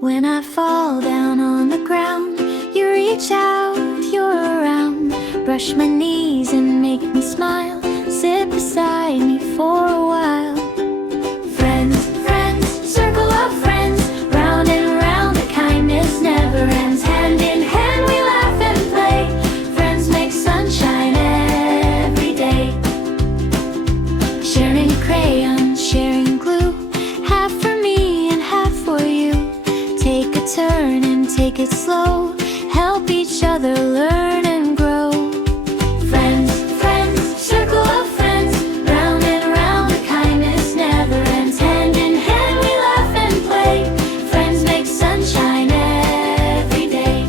When I fall down on the ground, you reach out, you're around. Brush my knees and make me smile. Sit beside me for a while. Friends, friends, circle of friends. Round and round, the kindness never ends. Hand in hand, we laugh and play. Friends make sunshine every day. Sharing crayons, sharing glue. Half for me and half for you. Take a turn and take it slow. Help each other learn and grow. Friends, friends, circle of friends. Round and round, the kindness never ends. Hand in hand, we laugh and play. Friends make sunshine every day.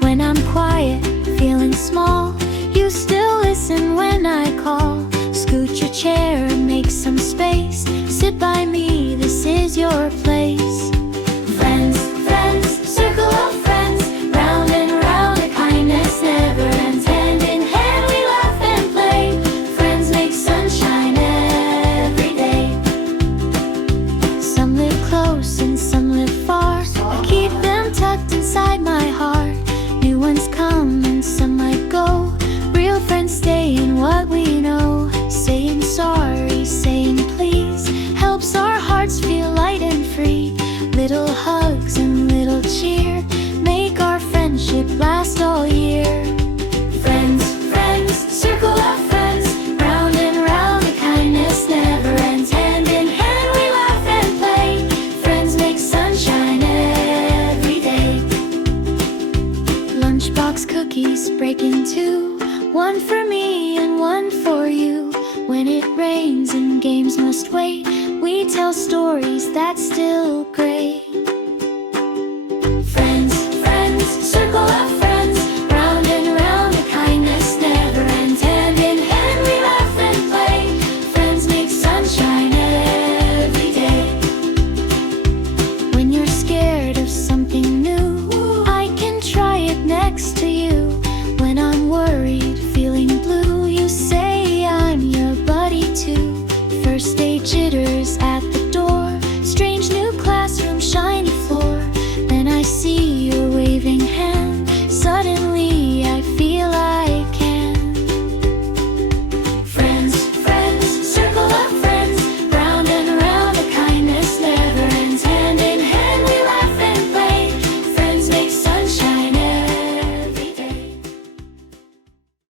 When I'm quiet, feeling small, you still listen when I call. Scoot your chair and make some space. Sit by me, this is your place. Friends, friends, circle of friends. Round and round, the kindness never ends. Hand in hand, we laugh and play. Friends make sunshine every day. Some live close and some live far. I keep them tucked inside my heart. New ones come and some might go. Real friends stay in what we know. Saying sorry, saying please helps our hearts feel light and free. Little hugs and little cheer make our friendship last all year. Friends, friends, circle of friends. Round and round, the kindness never ends. Hand in hand, we laugh and play. Friends make sunshine every day. Lunchbox cookies break in two. One for me and one for you. When it rains and games must wait, we tell stories that's still great.